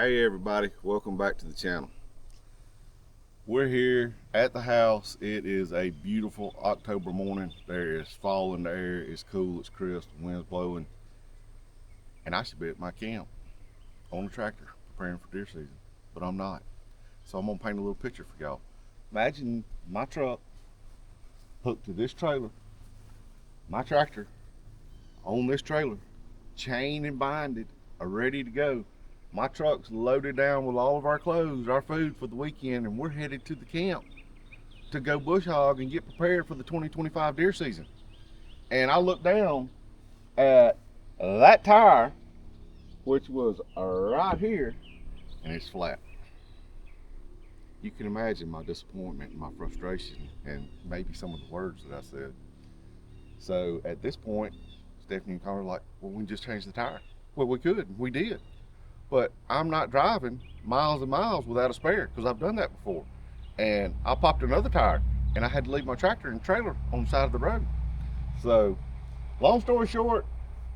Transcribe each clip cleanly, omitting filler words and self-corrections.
Hey everybody, welcome back to the channel. We're here at the house. It is a beautiful October morning. There is fall in the air, it's cool, it's crisp, the wind's blowing. And I should be at my camp on the tractor preparing for deer season, but I'm not. So I'm gonna paint a little picture for y'all. Imagine my truck hooked to this trailer, my tractor on this trailer, chain and binded, ready to go. My truck's loaded down with all of our clothes, our food for the weekend, and we're headed to the camp to go bush hog and get prepared for the 2025 deer season. And I looked down at that tire, which was right here, and it's flat. You can imagine my disappointment and my frustration and maybe some of the words that I said. So at this point, Stephanie and Connor were like, well, we can just change the tire. Well, we could, we did. But I'm not driving miles and miles without a spare, because I've done that before. And I popped another tire and I had to leave my tractor and trailer on the side of the road. So long story short,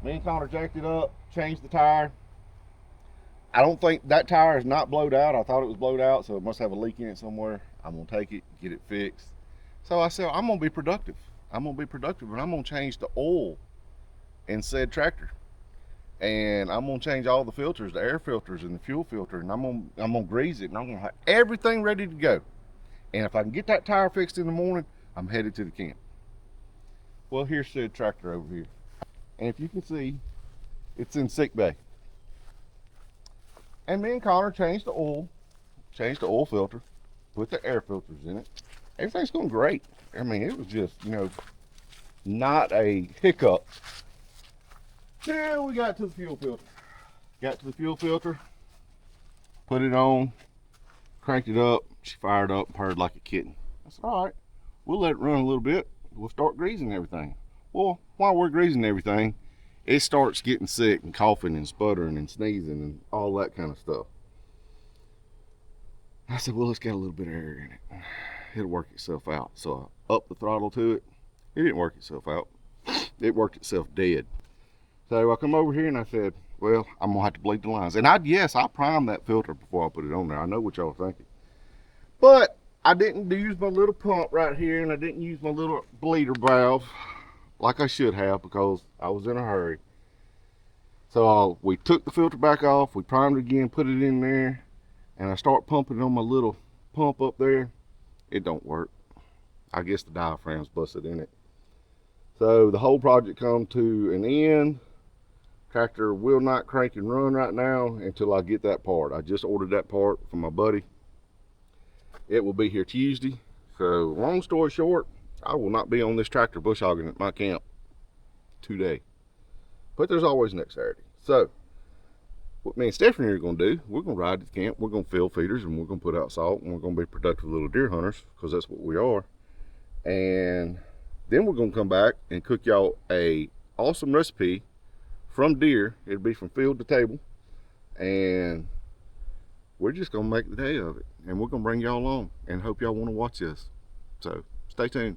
me and Connor jacked it up, changed the tire. I don't think that tire is not blowed out. I thought it was blowed out, so it must have a leak in it somewhere. I'm gonna take it, get it fixed. So I said, I'm gonna be productive. I'm gonna be productive, and I'm gonna change the oil in said tractor. And I'm gonna change all the filters, the air filters and the fuel filter, and I'm gonna grease it, and I'm gonna have everything ready to go. And if I can get that tire fixed in the morning, I'm headed to the camp. Well, here's said tractor over here, and if you can see, it's in sick bay. And me and Connor changed the oil filter, put the air filters in it. Everything's going great. I mean, it was just, not a hiccup. Yeah, we got to the fuel filter. Got to the fuel filter, put it on, cranked it up. She fired up and purred like a kitten. I said, all right, we'll let it run a little bit. We'll start greasing everything. Well, while we're greasing everything, it starts getting sick and coughing and sputtering and sneezing and all that kind of stuff. I said, well, let's get a little bit of air in it. It'll work itself out. So I upped the throttle to it. It didn't work itself out. It worked itself dead. So I come over here and I said, well, I'm gonna have to bleed the lines. And I primed that filter before I put it on there. I know what y'all are thinking. But I didn't use my little pump right here, and I didn't use my little bleeder valve like I should have, because I was in a hurry. So we took the filter back off, we primed it again, put it in there, and I start pumping on my little pump up there. It don't work. I guess the diaphragm's busted in it. So the whole project come to an end. Tractor will not crank and run right now until I get that part. I just ordered that part from my buddy. It will be here Tuesday. So long story short, I will not be on this tractor bush hogging at my camp today. But there's always next Saturday. So what me and Stephanie are gonna do, we're gonna ride to the camp, we're gonna fill feeders, and we're gonna put out salt, and we're gonna be productive little deer hunters, because that's what we are. And then we're gonna come back and cook y'all a awesome recipe from deer. It'll be from field to table, and we're just gonna make the day of it, and we're gonna bring y'all along and hope y'all want to watch this. So stay tuned.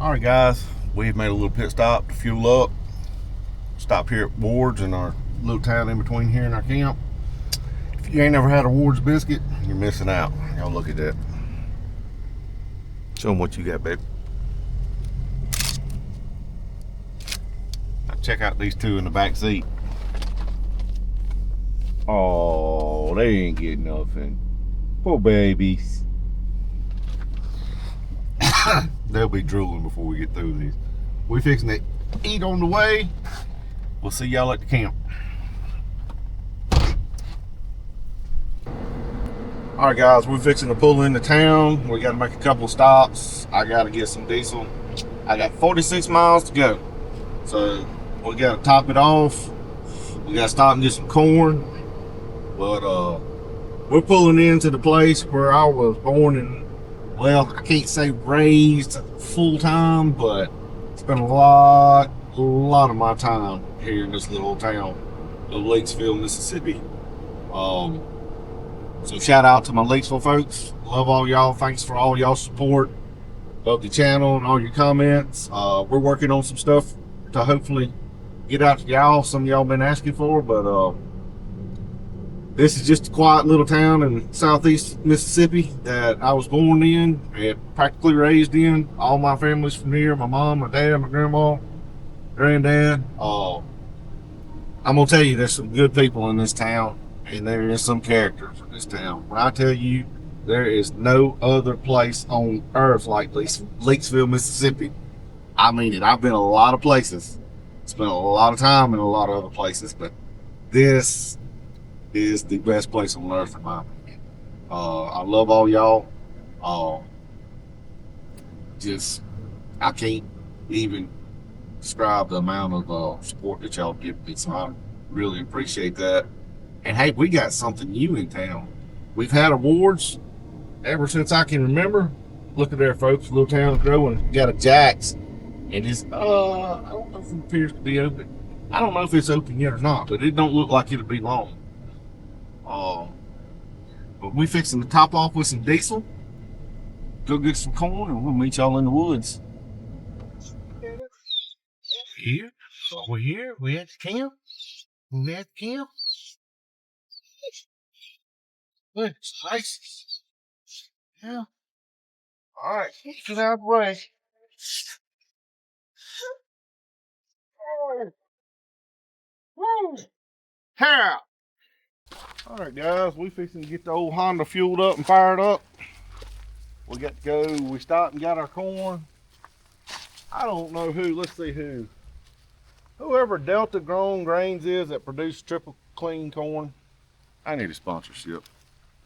All right, guys, we've made a little pit stop to fuel up. Stop here at Ward's in our little town in between here and our camp. If you ain't never had a Ward's biscuit, you're missing out. Y'all look at that. Show them what you got, babe. Now check out these two in the back seat. Oh, they ain't getting nothing. Poor babies. They'll be drooling before we get through these. We fixing to eat on the way. We'll see y'all at the camp. All right, guys, we're fixing to pull into town. We got to make a couple of stops. I got to get some diesel. I got 46 miles to go. So we got to top it off. We got to stop and get some corn. But we're pulling into the place where I was born and, well, I can't say raised full time, but spent a lot of my time here in this little town of Lakesville, Mississippi. So shout out to my Lakesville folks. Love all y'all. Thanks for all y'all support of the channel and all your comments. We're working on some stuff to hopefully get out to y'all. Some of y'all been asking for, but This is just a quiet little town in southeast Mississippi that I was born in and practically raised in. All my family's from here. My mom, my dad, my grandma, granddad. I'm gonna tell you, there's some good people in this town, and there is some characters in this town. When I tell you, there is no other place on earth like Leakesville, Mississippi. I mean it. I've been a lot of places, spent a lot of time in a lot of other places, but this is the best place on earth in my opinion. I love all y'all. Uh, just I can't even describe the amount of support that y'all give me, so I really appreciate that. And hey, we got something new in town. We've had awards ever since I can remember. Look at there, folks. Little town's growing. Got a Jack's, and it's I don't know if it appears to be open. I don't know if it's open yet or not, but it don't look like it'll be long. But we fixing to top off with some diesel. Go get some corn, and we'll meet y'all in the woods. Here, we're here. We at the camp. We at the camp. Look, it's nice. Yeah. All right, get out of the way. Woo! How? All right, guys, we fixing to get the old Honda fueled up and fired up. We got to go. We stopped and got our corn. I don't know who. Let's see who. Whoever Delta Grown Grains is that produce triple clean corn. I need a sponsorship.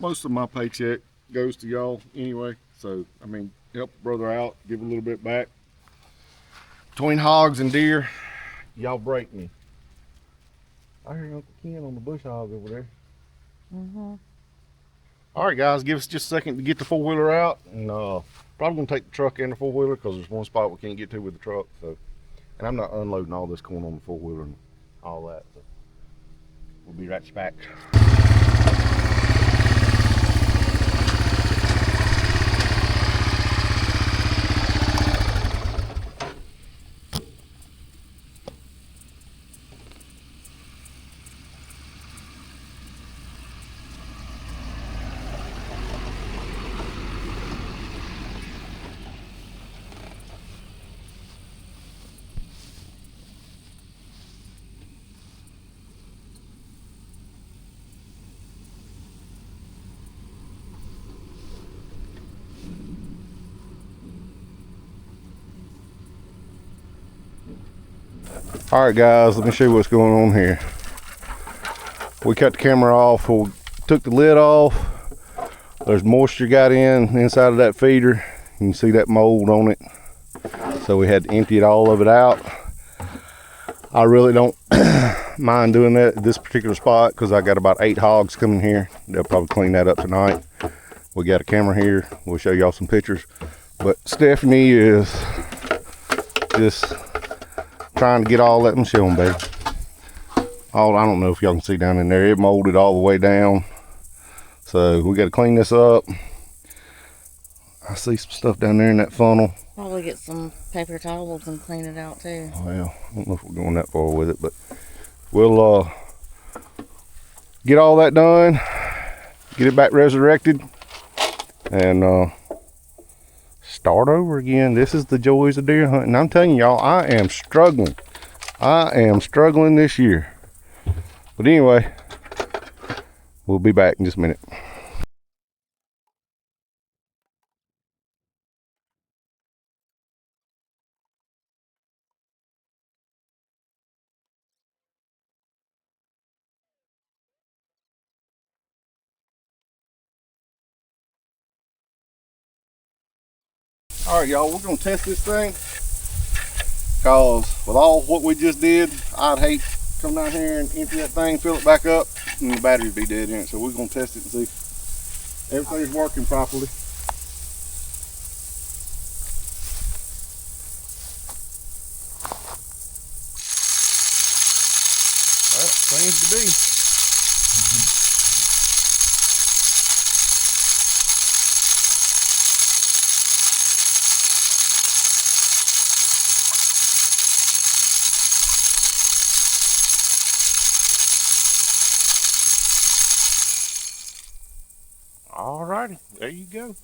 Most of my paycheck goes to y'all anyway. So, I mean, help a brother out, give a little bit back. Between hogs and deer, y'all break me. I hear Uncle Ken on the bush hog over there. All right, guys, give us just a second to get the four-wheeler out, and probably gonna take the truck and the four-wheeler because there's one spot we can't get to with the truck. So, and I'm not unloading all this corn on the four-wheeler and all that. So we'll be right back. All right, guys, let me show you what's going on here. We cut the camera off, we took the lid off. There's moisture got inside of that feeder. You can see that mold on it. So we had to empty all of it out. I really don't mind doing that at this particular spot because I got about 8 hogs coming here. They'll probably clean that up tonight. We got a camera here. We'll show y'all some pictures. But Stephanie is just trying to get all that. Let me show them, baby. I don't know if y'all can see down in there. It molded all the way down. So we got to clean this up. I see some stuff down there in that funnel. Probably get some paper towels and clean it out too. Well, I don't know if we're going that far with it, but we'll get all that done, get it back resurrected, and start over again. This is the joys of deer hunting. I'm telling y'all, I am struggling. I am struggling this year. But anyway, we'll be back in just a minute. All right, y'all, we're gonna test this thing because with all what we just did, I'd hate to come down here and empty that thing, fill it back up, and the battery would be dead in it. So we're gonna test it and see if everything's working properly. Well, seems to be. Alrighty, there you go.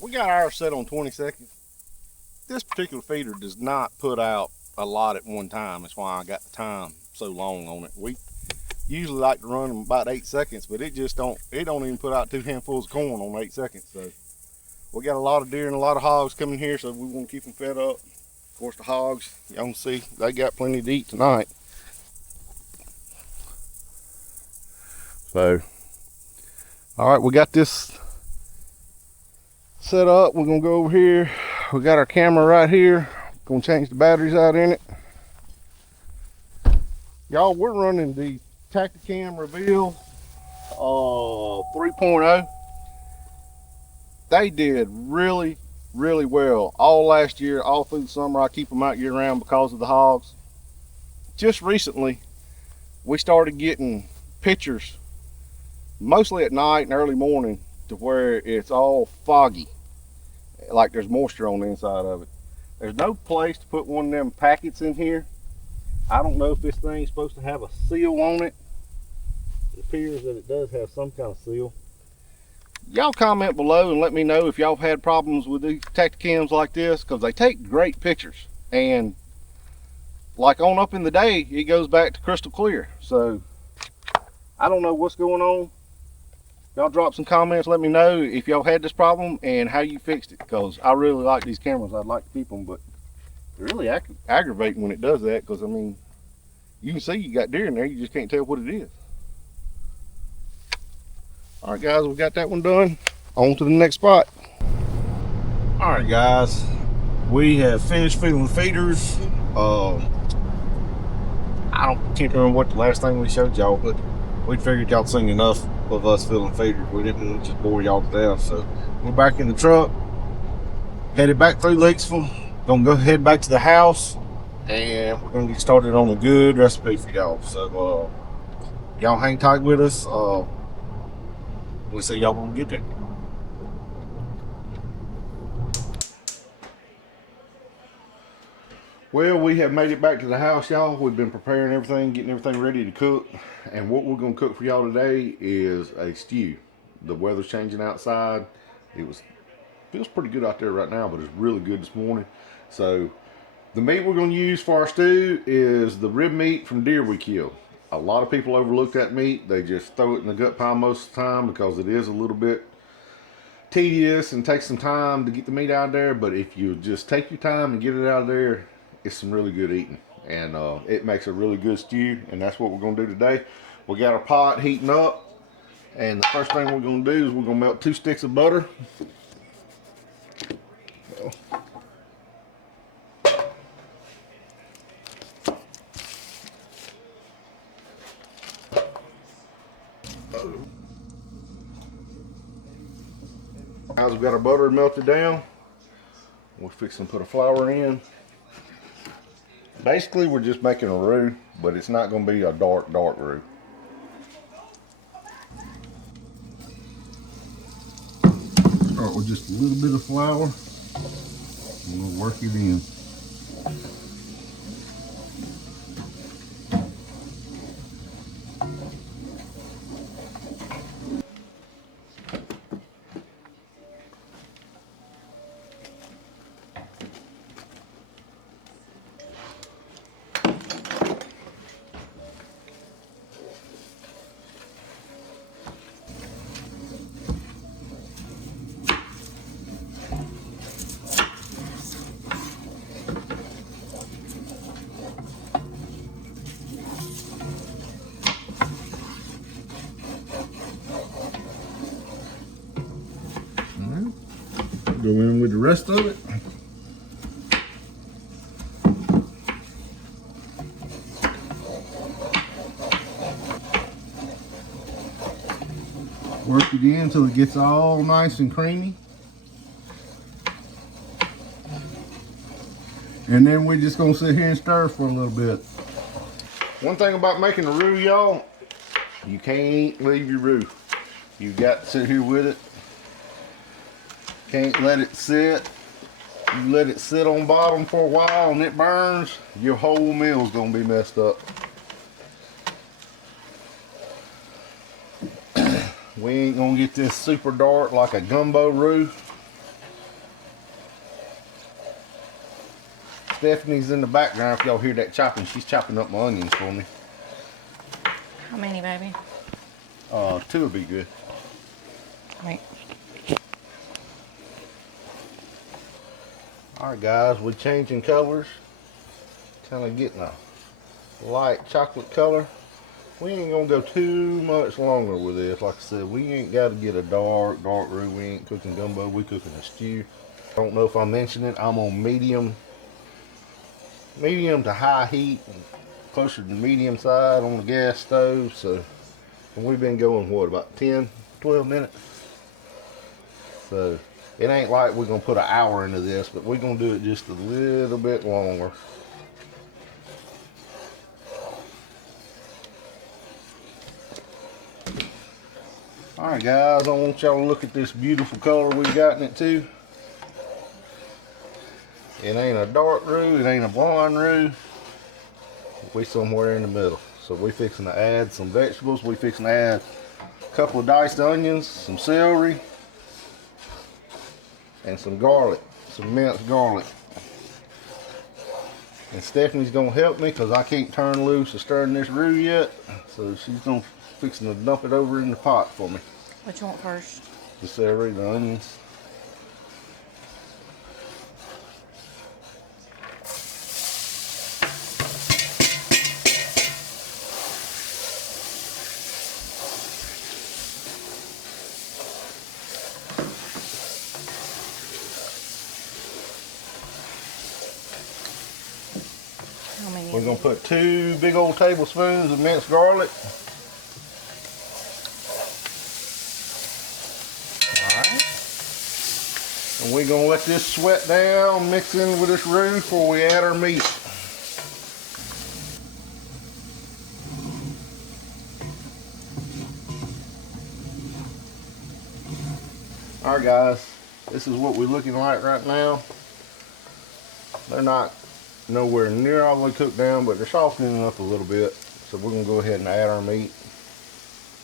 We got ours set on 20 seconds. This particular feeder does not put out a lot at one time. That's why I got the time so long on it. We usually like to run them about 8 seconds, but it don't even put out 2 handfuls of corn on 8 seconds. So we got a lot of deer and a lot of hogs coming here, so we want to keep them fed up. Of course, the hogs, y'all can see they got plenty to eat tonight. So, all right, we got this set up. We're gonna go over here. We got our camera right here. Gonna change the batteries out in it. Y'all, we're running the Tacticam Reveal 3.0. They did really well all last year, all through the summer. I keep them out year round because of the hogs. Just recently, we started getting pictures, mostly at night and early morning, to where it's all foggy, like there's moisture on the inside of it. There's no place to put one of them packets in here. I don't know if this thing's supposed to have a seal on it. It appears that it does have some kind of seal. Y'all comment below and let me know if y'all had problems with these Tacticams like this, because they take great pictures, and like on up in the day it goes back to crystal clear. So I don't know what's going on. Y'all drop some comments, let me know if y'all had this problem and how you fixed it, because I really like these cameras. I'd like to keep them, but it's really aggravating when it does that, because I mean, you can see you got deer in there, you just can't tell what it is. All right, guys, we got that one done. On to the next spot. All right, guys, we have finished feeding the feeders. I can't remember what the last thing we showed y'all, but we figured y'all seen enough of us filling feeders. We didn't want to just bore y'all to death, so we're back in the truck, headed back through Lakesville. Gonna go head back to the house, and we're gonna get started on a good recipe for y'all. So y'all hang tight with us. We'll see y'all when we get there. Well, we have made it back to the house, y'all. We've been preparing everything, getting everything ready to cook. And what we're gonna cook for y'all today is a stew. The weather's changing outside. Feels pretty good out there right now, but it's really good this morning. So the meat we're gonna use for our stew is the rib meat from deer we killed. A lot of people overlook that meat. They just throw it in the gut pile most of the time because it is a little bit tedious and takes some time to get the meat out of there. But if you just take your time and get it out of there, it's some really good eating. And it makes a really good stew, and that's what we're gonna do today. We got our pot heating up, and the first thing we're gonna do is we're gonna melt 2 sticks of butter. Now we've got our butter melted down, we're fixing to put a flour in. Basically, we're just making a roux, but it's not going to be a dark roux. Start with just a little bit of flour, and we'll work it in. Go in with the rest of it. Work it in until it gets all nice and creamy. And then we're just gonna sit here and stir for a little bit. One thing about making a roux, y'all, you can't leave your roux. You got to sit here with it. Can't let it sit. You let it sit on bottom for a while and it burns, your whole meal's gonna be messed up. We ain't gonna get this super dark like a gumbo roux. Stephanie's in the background. If y'all hear that chopping, she's chopping up my onions for me. How many, baby? 2 would be good. Right. Alright guys, we're changing colors. Kind of getting a light chocolate color. We ain't gonna go too much longer with this. Like I said, we ain't got to get a dark roux. We ain't cooking gumbo, we cooking a stew. I don't know if I mentioned it, I'm on medium to high heat, closer to the medium side on the gas stove. So, and we've been going, what, about 10-12 minutes? So it ain't like we're gonna put an hour into this, but we're gonna do it just a little bit longer. Alright guys, I want y'all to look at this beautiful color we got in it too. It ain't a dark roux, it ain't a blonde roux. We somewhere in the middle. So we fixing to add some vegetables. We fixing to add a couple of diced onions, some celery, and some garlic, some minced garlic. And Stephanie's gonna help me because I can't turn loose of stirring this roux yet. So she's gonna fixing to dump it over in the pot for me. What you want first? The celery, the onions. How many? We're gonna put 2 big old tablespoons of minced garlic. Alright. And we're gonna let this sweat down, mix in with this roux before we add our meat. Alright guys, this is what we're looking like right now. They're not nowhere near all the way cooked down, but they're softening up a little bit. So we're gonna go ahead and add our meat.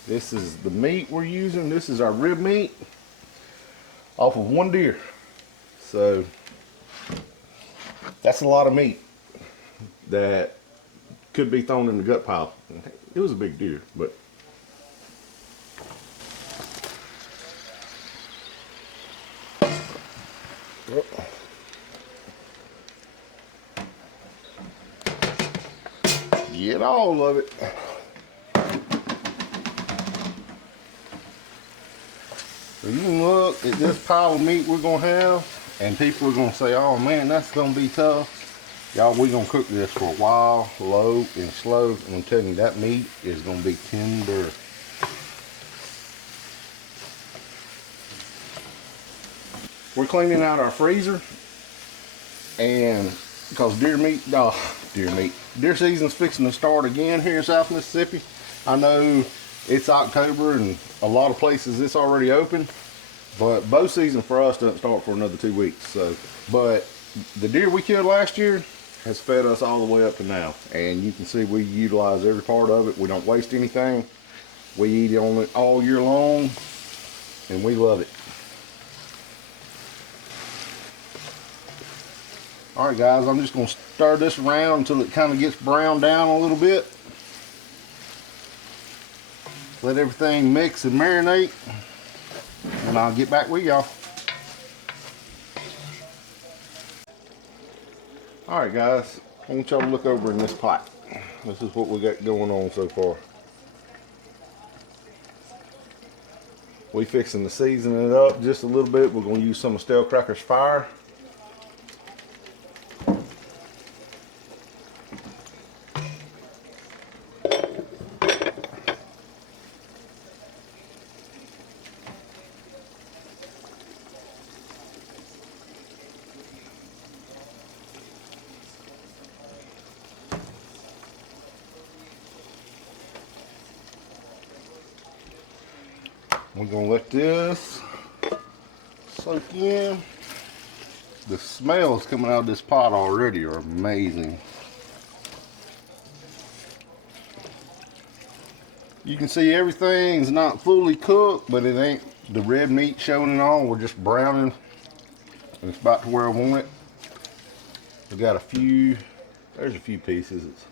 This is the meat we're using. This is our rib meat off of 1 deer. So that's a lot of meat that could be thrown in the gut pile. It was a big deer, but get all of it. So you can look at this pile of meat we're gonna have, and people are gonna say, "Oh man, that's gonna be tough." Y'all, we're gonna cook this for a while, low and slow. And I'm telling you, that meat is gonna be tender. We're cleaning out our freezer, and because deer season's fixing to start again here in South Mississippi. I know it's October and a lot of places it's already open, but bow season for us doesn't start for another 2 weeks. So, but the deer we killed last year has fed us all the way up to now, and you can see we utilize every part of it. We don't waste anything. We eat on it all year long, and we love it. Alright guys, I'm just going to stir this around until it kind of gets browned down a little bit. Let everything mix and marinate, and I'll get back with y'all. Alright guys, I want y'all to look over in this pot. This is what we got going on so far. We fixing to season it up just a little bit. We're going to use some of Stale Cracker's Fire. We're gonna let this soak in. The smells coming out of this pot already are amazing. You can see everything's not fully cooked, but it ain't the red meat showing and all. We're just browning, and it's about to where I want it. We got a few, there's a few pieces. It's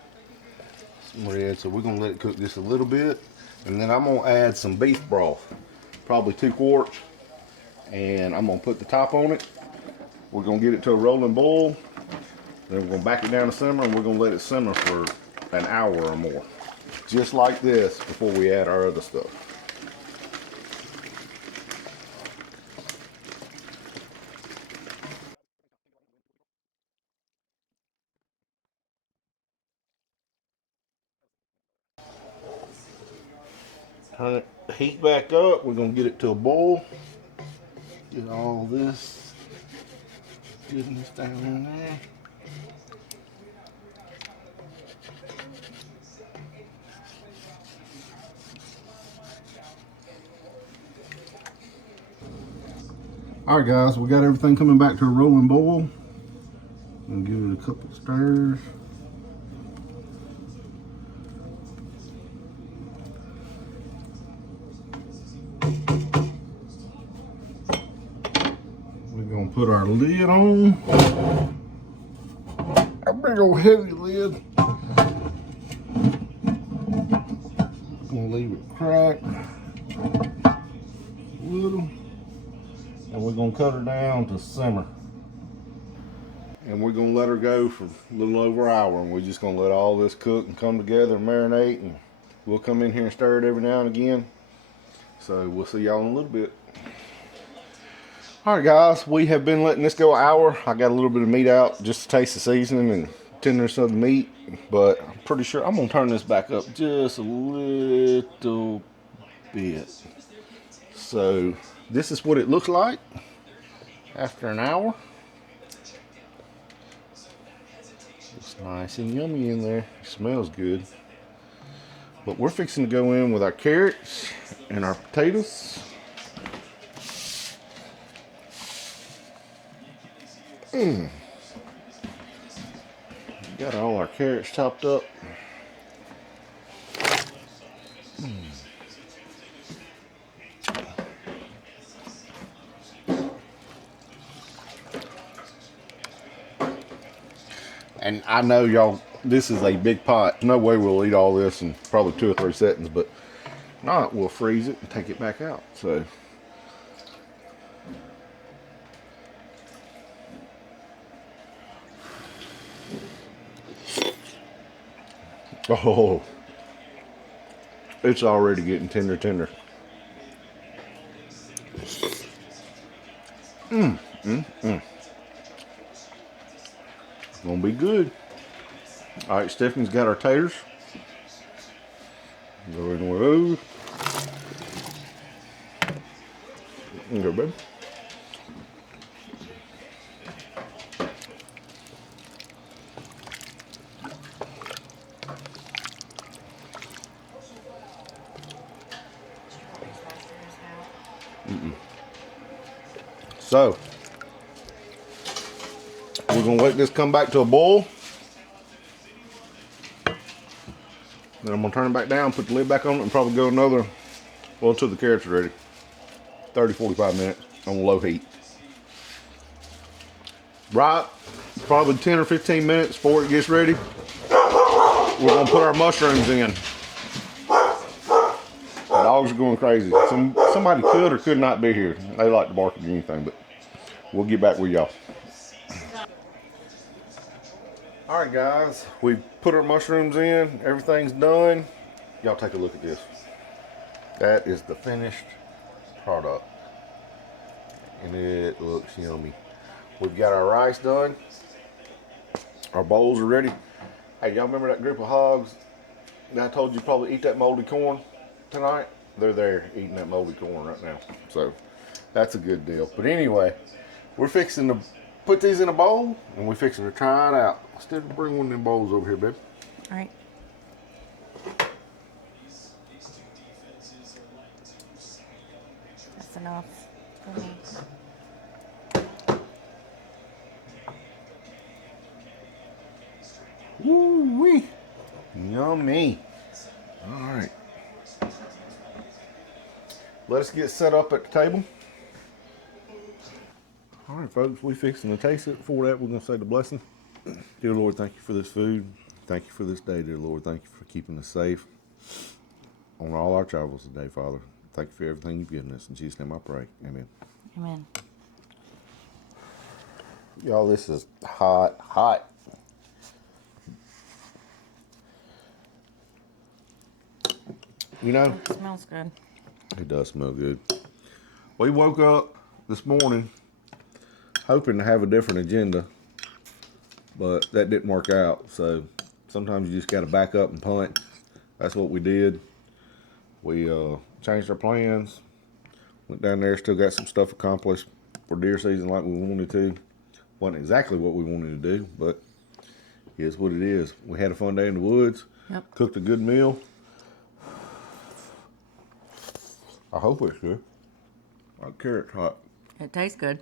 some red, so we're gonna let it cook just a little bit. And then I'm gonna add some beef broth, probably 2 quarts. And I'm gonna put the top on it. We're gonna get it to a rolling boil. Then we're gonna back it down to simmer, and we're gonna let it simmer for an hour or more. Just like this before we add our other stuff. Turn it, heat back up. We're gonna get it to a boil. Get all this goodness down in there. All right, guys, we got everything coming back to a rolling boil. And give it a couple stirs. We're gonna put our lid on. A big old heavy lid. Gonna leave it cracked a little. And we're gonna cut her down to simmer. And we're gonna let her go for a little over an hour, and we're just gonna let all this cook and come together and marinate, and we'll come in here and stir it every now and again. So we'll see y'all in a little bit. All right, guys, we have been letting this go an hour. I got a little bit of meat out just to taste the seasoning and tenderness of the meat, but I'm pretty sure I'm gonna turn this back up just a little bit. So this is what it looks like after an hour. It's nice and yummy in there. It smells good. But we're fixing to go in with our carrots and our potatoes. Got all our carrots chopped up. And I know y'all, this is a big pot. No way we'll eat all this in probably 2 or 3 seconds, but not, we'll freeze it and take it back out. So, oh, it's already getting tender. Gonna be good. All right, Stephanie's got our taters. Go in with those. Go, baby. So, we're gonna let this come back to a boil. Then I'm gonna turn it back down, put the lid back on it, and probably go another, well, until the carrots are ready. 30, 45 minutes on low heat. Right, probably 10 or 15 minutes before it gets ready, we're gonna put our mushrooms in. The dogs are going crazy. Somebody could or could not be here. They like to bark at anything, but we'll get back with y'all. All right, guys, we put our mushrooms in. Everything's done. Y'all take a look at this. That is the finished product, and it looks yummy. We've got our rice done. Our bowls are ready. Hey, y'all remember that group of hogs that I told you probably eat that moldy corn tonight? They're there eating that moldy corn right now. So that's a good deal. But anyway, we're fixing to put these in a bowl, and we're fixing to try it out. Instead of bring one of them bowls over here, babe. All right. That's enough for me. Woo-wee. Yummy. All right. let us get set up at the table. All right, folks, we fixing to taste it. Before that, we're going to say the blessing. Dear Lord, thank you for this food. Thank you for this day, dear Lord. Thank you for keeping us safe on all our travels today, Father. Thank you for everything you've given us. In Jesus' name I pray. Amen. Amen. Y'all, this is hot, hot. You know, It smells good. it does smell good. We woke up this morning hoping to have a different agenda, but that didn't work out. So sometimes you just got to back up and punt. That's what we did. We changed our plans. Went down there, still got some stuff accomplished for deer season like we wanted to. Wasn't exactly what we wanted to do, but it's what it is. We had a fun day in the woods. Yep. Cooked a good meal. I hope it's good. That carrot's hot. It tastes good.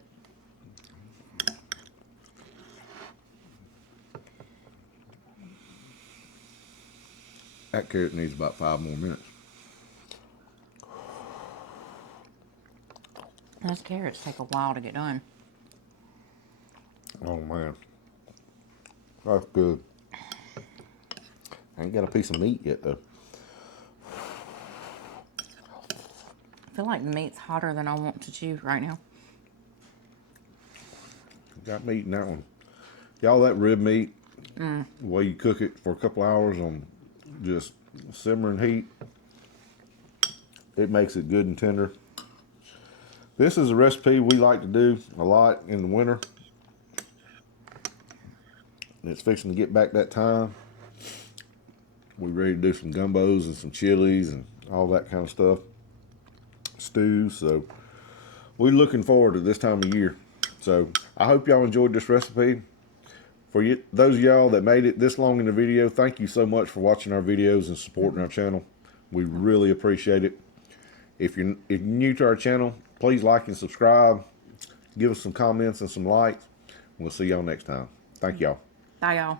That carrot needs about 5 more minutes. Those carrots take a while to get done. Oh man, that's good. I ain't got a piece of meat yet though. I feel like the meat's hotter than I want to chew right now. Got meat in that one. Y'all, that rib meat, the way you cook it for a couple hours on just simmering heat, it makes it good and tender. This is a recipe we like to do a lot in the winter. It's fixing to get back that time. We ready to do some gumbos and some chilies and all that kind of stuff. Stews. So we're looking forward to this time of year. So I hope y'all enjoyed this recipe. For you, those of y'all that made it this long in the video, thank you so much for watching our videos and supporting our channel. We really appreciate it. If you're new to our channel, please like and subscribe. Give us some comments and some likes. We'll see y'all next time. Thank y'all. Bye, y'all.